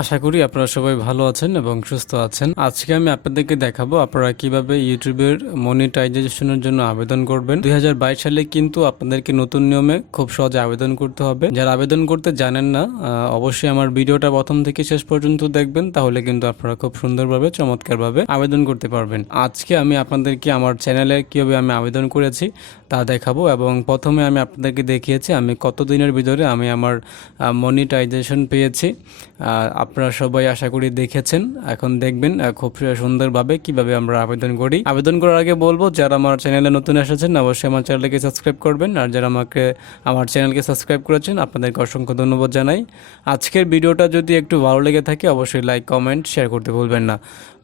আশা করি আপনারা সবাই ভালো আছেন এবং সুস্থ আছেন। আজকে আমি আপনাদেরকে দেখাবো আপনারা কিভাবে ইউটিউবের মনিটাইজেশনের জন্য আবেদন করবেন। 2022 সালে কিন্তু আপনাদেরকে নতুন নিয়মে খুব সহজে আবেদন করতে হবে। যারা আবেদন করতে জানেন না অবশ্যই আমার ভিডিওটা প্রথম থেকে শেষ পর্যন্ত দেখবেন, তাহলে কিন্তু আপনারা খুব সুন্দরভাবে চমৎকারভাবে আবেদন করতে পারবেন। আজকে আমি আপনাদেরকে আমার চ্যানেলে কীভাবে আমি আবেদন করেছি তা দেখাবো এবং প্রথমে আমি আপনাদেরকে দেখিয়েছি আমি কত দিনের ভিতরে আমি আমার মনিটাইজেশন পেয়েছি। আপনারা সবাই আশা করি দেখেছেন, এখন দেখবেন খুব সুন্দরভাবে কিভাবে আমরা আবেদন করি। আবেদন করার আগে বলবো, যারা আমার চ্যানেলে নতুন এসেছেন অবশ্যই আমার চ্যানেলকে সাবস্ক্রাইব করবেন, আর যারা আমার চ্যানেলকে সাবস্ক্রাইব করেছেন আপনাদেরকে অসংখ্য ধন্যবাদ জানাই। আজকের ভিডিওটা যদি একটু ভালো লেগে থাকে অবশ্যই লাইক, কমেন্ট, শেয়ার করতে ভুলবেন না।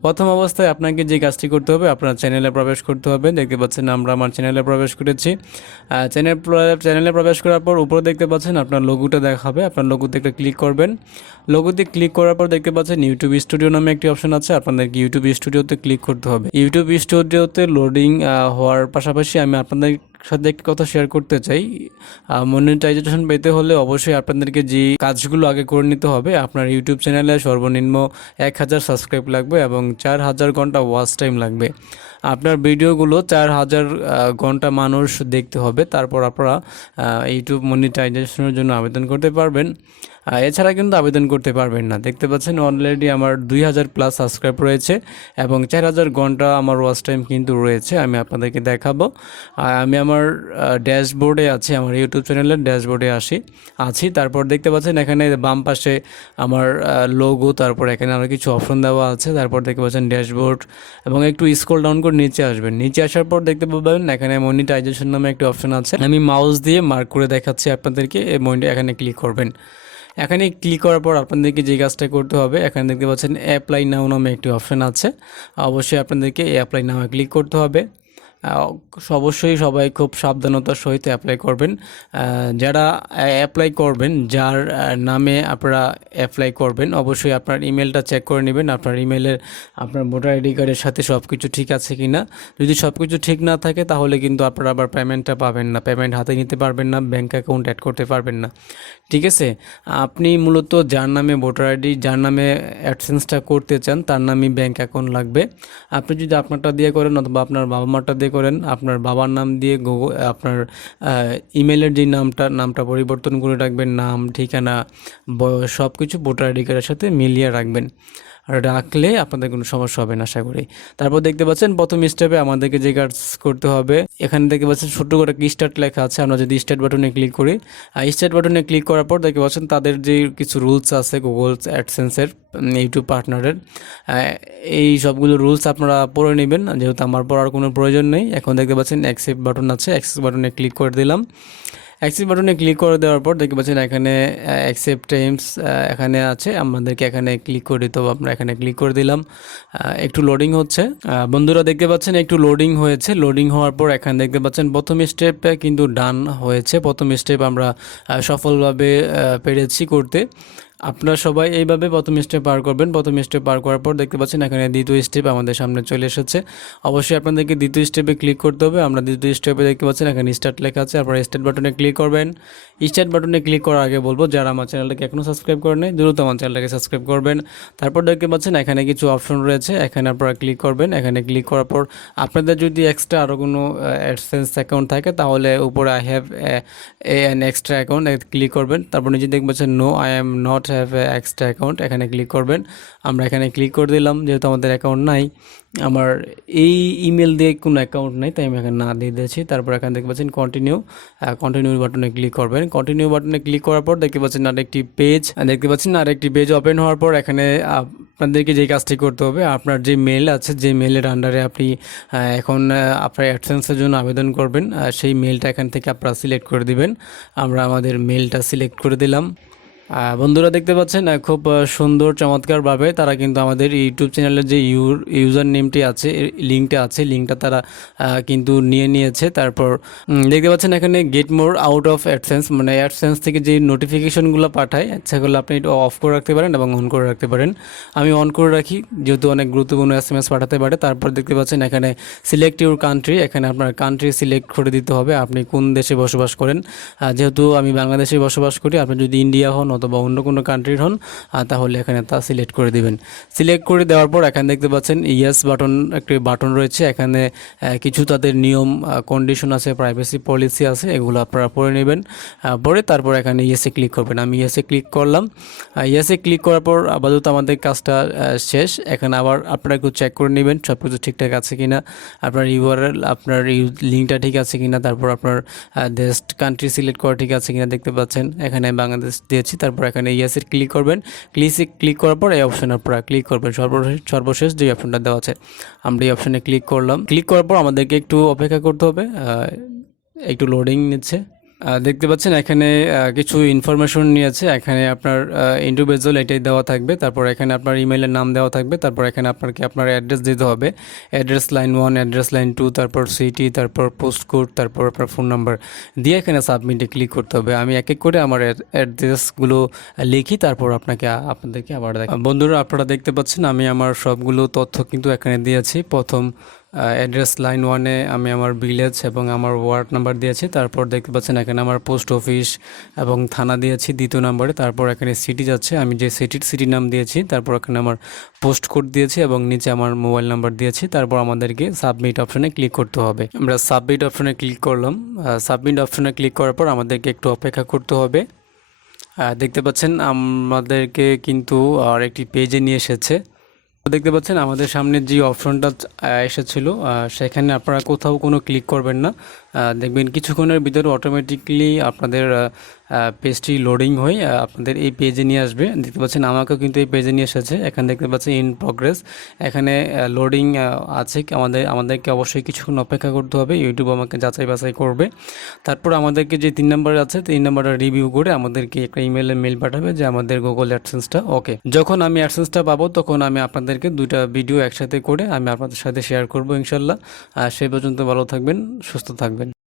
প্রথম অবস্থায় আপনাকে যে কাজটি করতে হবে, আপনার চ্যানেলে প্রবেশ করতে হবে। দেখতে পাচ্ছেন আমরা আমার চ্যানেলে প্রবেশ করেছি। চ্যানেলে প্রবেশ করার পর উপরে দেখতে পাচ্ছেন আপনার লোগোটা দেখাবে, আপনার লোগোতে একটা ক্লিক করবেন। লোগোতে ক্লিক করার পর দেখতে পাচ্ছেন ইউটিউব স্টুডিও নামে একটি অপশন আছে, আপনাদেরকে ইউটিউব স্টুডিওতে ক্লিক করতে হবে। ইউটিউব স্টুডিওতে লোডিং হওয়ার পাশাপাশি আমি আপনাদের সাথে একটি কথা শেয়ার করতে চাই। মনিটাইজেশন পেতে হলে অবশ্যই আপনাদেরকে যে কাজগুলো আগে করে নিতে হবে। আপনার ইউটিউব চ্যানেলে সর্বনিম্ন 1000 সাবস্ক্রাইব লাগবে এবং 4000 ঘন্টা ওয়াচ টাইম লাগবে। আপনার ভিডিওগুলো 4000 ঘন্টা মানুষ দেখতে হবে, তারপর আপনারা ইউটিউব মনিটাইজেশনের জন্য আবেদন করতে পারবেন। এছাড়া কিন্তু আবেদন করতে পারবেন না। দেখতে পাচ্ছেন অলরেডি আমার 2000+ সাবস্ক্রাইব রয়েছে এবং 4000 ঘন্টা আমার ওয়াচ টাইম কিন্তু রয়েছে। আমি আপনাদেরকে দেখাবো। আমি আমার ড্যাশবোর্ডে আছি, আমার ইউটিউব চ্যানেলের ড্যাশবোর্ডে আছি। তারপর দেখতে পাচ্ছেন এখানে বাম পাশে আমার লোগো, তারপর এখানে আরও কিছু অপশন দেওয়া আছে। তারপর দেখতে পাচ্ছেন ড্যাশবোর্ড এবং একটু স্ক্রল ডাউন করে নিচে আসবেন। নিচে আসার পর দেখতে পাবেন এখানে মনিটাইজেশন নামে একটি অপশন আছে। আমি মাউস দিয়ে মার্ক করে দেখাচ্ছি আপনাদেরকে, এখানে ক্লিক করবেন। এখানে ক্লিক করার পর আপনাদেরকে যে কাজটা করতে হবে, এখানে দেখতে পাচ্ছেন অ্যাপ্লাই নাও নামে একটি অপশন আছে। অবশ্যই আপনাদেরকে অ্যাপ্লাই নাও ক্লিক করতে হবে। অবশ্যই সবাই খুব সাবধানতার সহিত অ্যাপ্লাই করবেন। যারা অ্যাপ্লাই করবেন, যার নামে আপনারা অ্যাপ্লাই করবেন, অবশ্যই আপনার ইমেলটা চেক করে নেবেন। আপনার ইমেলের আপনার ভোটার আইডি কার্ডের সাথে সব কিছু ঠিক আছে কি না। যদি সব কিছু ঠিক না থাকে তাহলে কিন্তু আপনারা আবার পেমেন্টটা পাবেন না, পেমেন্ট হাতে নিতে পারবেন না, ব্যাঙ্ক অ্যাকাউন্ট অ্যাড করতে পারবেন না। ঠিক আছে, আপনি মূলত যার নামে ভোটার আইডি, যার নামে অ্যাডসেন্সটা করতে চান তার নামই ব্যাঙ্ক অ্যাকাউন্ট লাগবে। আপনি যদি আপনারটা দিয়ে করেন অথবা আপনার বাবা মারটা দিয়ে করেন, আপনার বাবার নাম দিয়ে আপনার ইমেলের যে নামটা পরিবর্তন করে রাখবেন, নাম, ঠিকানা, বয়স সব কিছু ভোটার আইডি কার্ডের সাথে মিলিয়ে রাখলে আপনাদের কোনো সমস্যা হবে না আশা করি। তারপর দেখতে পাচ্ছেন প্রথম স্টেপে আমাদেরকে যে কাজ করতে হবে, এখানে দেখতে পাচ্ছেন ছোট্ট করে স্টার্ট লেখা আছে। আমরা যদি স্টার্ট বাটনে ক্লিক করি, স্টার্ট বাটনে ক্লিক করার পর দেখতে পাচ্ছেন তাদের যে কিছু রুলস আছে গুগল অ্যাডসেন্সের, ইউটিউব পার্টনারের, এই সবগুলো রুলস আপনারা পড়ে নেবেন, যেহেতু আমার পড়ার কোনো প্রয়োজন নেই। এখন দেখতে পাচ্ছেন অ্যাকসেপ্ট বাটন আছে, অ্যাকসেপ্ট বাটনে ক্লিক করে দিলাম। অ্যাকসেপ্ট বাটনে ক্লিক করে দেওয়ার পর দেখতে পাচ্ছেন এখানে অ্যাকসেপ্ট টাইমস এখানে আছে, আমাদেরকে এখানে ক্লিক করে দিতে হবে। আমরা এখানে ক্লিক করে দিলাম। একটু লোডিং হচ্ছে। বন্ধুরা দেখতে পাচ্ছেন একটু লোডিং হয়েছে। লোডিং হওয়ার পর এখানে দেখতে পাচ্ছেন প্রথম স্টেপে কিন্তু ডান হয়েছে। প্রথম স্টেপ আমরা সফলভাবে পেরেছি করতে। আপনারা সবাই এইভাবে প্রথম স্টেপ পার করবেন। প্রথম স্টেপ পার করার পর দেখতে পাচ্ছেন এখানে দ্বিতীয় স্টেপ আমাদের সামনে চলে এসেছে। অবশ্যই আপনাদেরকে দ্বিতীয় স্টেপে ক্লিক করতে হবে। আমরা দ্বিতীয় স্টেপে দেখতে পাচ্ছেন এখানে স্টার্ট লেখা আছে, আপনারা স্টার্ট বাটনে ক্লিক করবেন। স্টার্ট বাটনে ক্লিক করার আগে বলবো, যারা আমার চ্যানেলটাকে এখনও সাবস্ক্রাইব করেন নাই দ্রুত আমার চ্যানেলটাকে সাবস্ক্রাইব করবেন। তারপর দেখতে পাচ্ছেন এখানে কিছু অপশন রয়েছে, এখানে আপনারা ক্লিক করবেন। এখানে ক্লিক করার পর আপনাদের যদি এক্সট্রা আরও কোনো অ্যাডসেন্স অ্যাকাউন্ট থাকে তাহলে উপরে I have an extra account click করবেন। তারপর নিজে দেখতে পাচ্ছেন no I am not have extra account, এখানে ক্লিক করবেন। আমরা এখানে ক্লিক করে দিলাম, যেহেতু আমাদের অ্যাকাউন্ট নাই, আমার এই ইমেল দিয়ে কোনো অ্যাকাউন্ট নাই, তাই আমি এখানে না দিয়ে দিয়েছি। তারপর এখানে দেখতে পাচ্ছেন কন্টিনিউ বাটনে ক্লিক করবেন। কন্টিনিউ বাটনে ক্লিক করার পর দেখতে পাচ্ছেন আরেকটি পেজ ওপেন হওয়ার পর এখানে আপনাদেরকে যে কাজটি করতে হবে, আপনার যে মেল আছে, যে মেলের আন্ডারে আপনি এখন আপনার অ্যাডসেন্সের জন্য আবেদন করবেন, সেই মেলটা এখান থেকে আপনারা সিলেক্ট করে দিবেন। আমরা আমাদের মেলটা সিলেক্ট করে দিলাম। বন্ধুরা দেখতে পাচ্ছেন খুব সুন্দর চমৎকারভাবে তারা কিন্তু আমাদের ইউটিউব চ্যানেলের যে ইউজার নেমটি আছে, লিঙ্কটা তারা কিন্তু নিয়েছে। তারপর দেখতে পাচ্ছেন এখানে get more out of AdSense, মানে অ্যাডসেন্স থেকে যে নোটিফিকেশনগুলো পাঠায় সেগুলো আপনি এটা অফ করে রাখতে পারেন এবং অন করে রাখতে পারেন। আমি অন করে রাখি, যেহেতু অনেক গুরুত্বপূর্ণ SMS পাঠাতে পারে। তারপর দেখতে পাচ্ছেন এখানে সিলেক্ট ইউর কান্ট্রি, এখানে আপনার কান্ট্রি সিলেক্ট করে দিতে হবে, আপনি কোন দেশে বসবাস করেন। যেহেতু আমি বাংলাদেশে বসবাস করি, আপনি যদি ইন্ডিয়া হন অথবা অন্য কোনো কান্ট্রির হন তাহলে এখানে তা সিলেক্ট করে দিবেন। সিলেক্ট করে দেওয়ার পর এখানে দেখতে পাচ্ছেন ইয়েস বাটন, একটি বাটন রয়েছে। এখানে কিছু তাদের নিয়ম কন্ডিশন আছে, প্রাইভেসি পলিসি আছে, এগুলো আপনারা পড়ে নেবেন। পরে তারপর এখানে ইয়েসে ক্লিক করবেন। আমি ইয়েসে ক্লিক করলাম। ইয়েসে ক্লিক করার পর আপাতত আমাদের কাজটা শেষ। এখানে আবার আপনারা একটু চেক করে নেবেন সব কিছু ঠিকঠাক আছে কিনা, আপনার ইউআরএল, আপনার লিঙ্কটা ঠিক আছে কিনা, তারপর আপনার দেশ কান্ট্রি সিলেক্ট করা ঠিক আছে কিনা। দেখতে পাচ্ছেন এখানে বাংলাদেশ দিয়েছি। তারপর এখানে ইয়েসে ক্লিক করবেন। ক্লিক করার পর এই অপশানে আপনারা ক্লিক করবেন। সর্বশেষ যে অপশানটা দেওয়া আছে আমরা এই অপশানে ক্লিক করলাম। ক্লিক করার পর আমাদেরকে একটু অপেক্ষা করতে হবে, একটু লোডিং নিচ্ছে। দেখতে পাচ্ছেন এখানে কিছু ইনফরমেশন নিয়েছে। এখানে আপনার ইন্ডিভিজুয়াল এটাই দেওয়া থাকবে। তারপর এখানে আপনার ইমেলের নাম দেওয়া থাকবে। তারপর এখানে আপনাকে আপনার অ্যাড্রেস দিতে হবে, অ্যাড্রেস লাইন 1, অ্যাড্রেস লাইন 2, তারপর সিটি, তারপর পোস্ট কোড, তারপর আপনার ফোন নাম্বার দিয়ে এখানে সাবমিটে ক্লিক করতে হবে। আমি এক এক করে আমার অ্যাড্রেসগুলো লিখি, তারপর আপনাদেরকে আবার দেখাই। বন্ধুরা, আপনারা দেখতে পাচ্ছেন আমি আমার সবগুলো তথ্য কিন্তু এখানে দিয়েছি। প্রথম অ্যাড্রেস লাইন 1-এ আমি আমার ভিলেজ এবং আমার ওয়ার্ড নাম্বার দিয়েছি। তারপর দেখতে পাচ্ছেন এখানে আমার পোস্ট অফিস এবং থানা দিয়েছি দ্বিতীয় নম্বরে। তারপর এখানে সিটি যাচ্ছে, আমি যে সিটির নাম দিয়েছি। তারপর এখানে আমার পোস্ট কোড দিয়েছি এবং নিচে আমার মোবাইল নাম্বার দিয়েছি। তারপর আমাদেরকে সাবমিট অপশনে ক্লিক করতে হবে। আমরা সাবমিট অপশনে ক্লিক করলাম। সাবমিট অপশনে ক্লিক করার পর আমাদেরকে একটু অপেক্ষা করতে হবে। দেখতে পাচ্ছেন আমাদেরকে কিন্তু আর একটি পেজে নিয়ে এসেছে। দেখতে পাচ্ছেন আমাদের সামনে যে অপশনটা এসেছিল সেখানে আপনারা কোথাও কোনো ক্লিক করবেন না। দেখবেন কিছুক্ষণের ভিতরে অটোমেটিকলি আপনাদের পেজটি লোডিং হয়ে আপনাদের এই পেজে নিয়ে আসবে। দেখতে পাচ্ছেন আমাকেও কিন্তু এই পেজে নিয়ে এসেছে। এখানে দেখতে পাচ্ছেন ইন প্রগ্রেস, এখানে লোডিং আছে। আমাদেরকে অবশ্যই কিছুক্ষণ অপেক্ষা করতে হবে। ইউটিউব আমাকে যাচাই বাছাই করবে। তারপর আমাদেরকে যে 3 নাম্বার আছে 3 নাম্বারটা রিভিউ করে আমাদেরকে একটা মেল পাঠাবে যে আমাদের গুগল অ্যাডসেন্সটা ওকে। যখন আমি অ্যাডসেন্সটা পাবো তখন আমি আপনাদেরকে 2টা ভিডিও একসাথে করে আমি আপনাদের সাথে শেয়ার করব ইনশাল্লাহ। সেই পর্যন্ত ভালো থাকবেন, সুস্থ থাকবেন।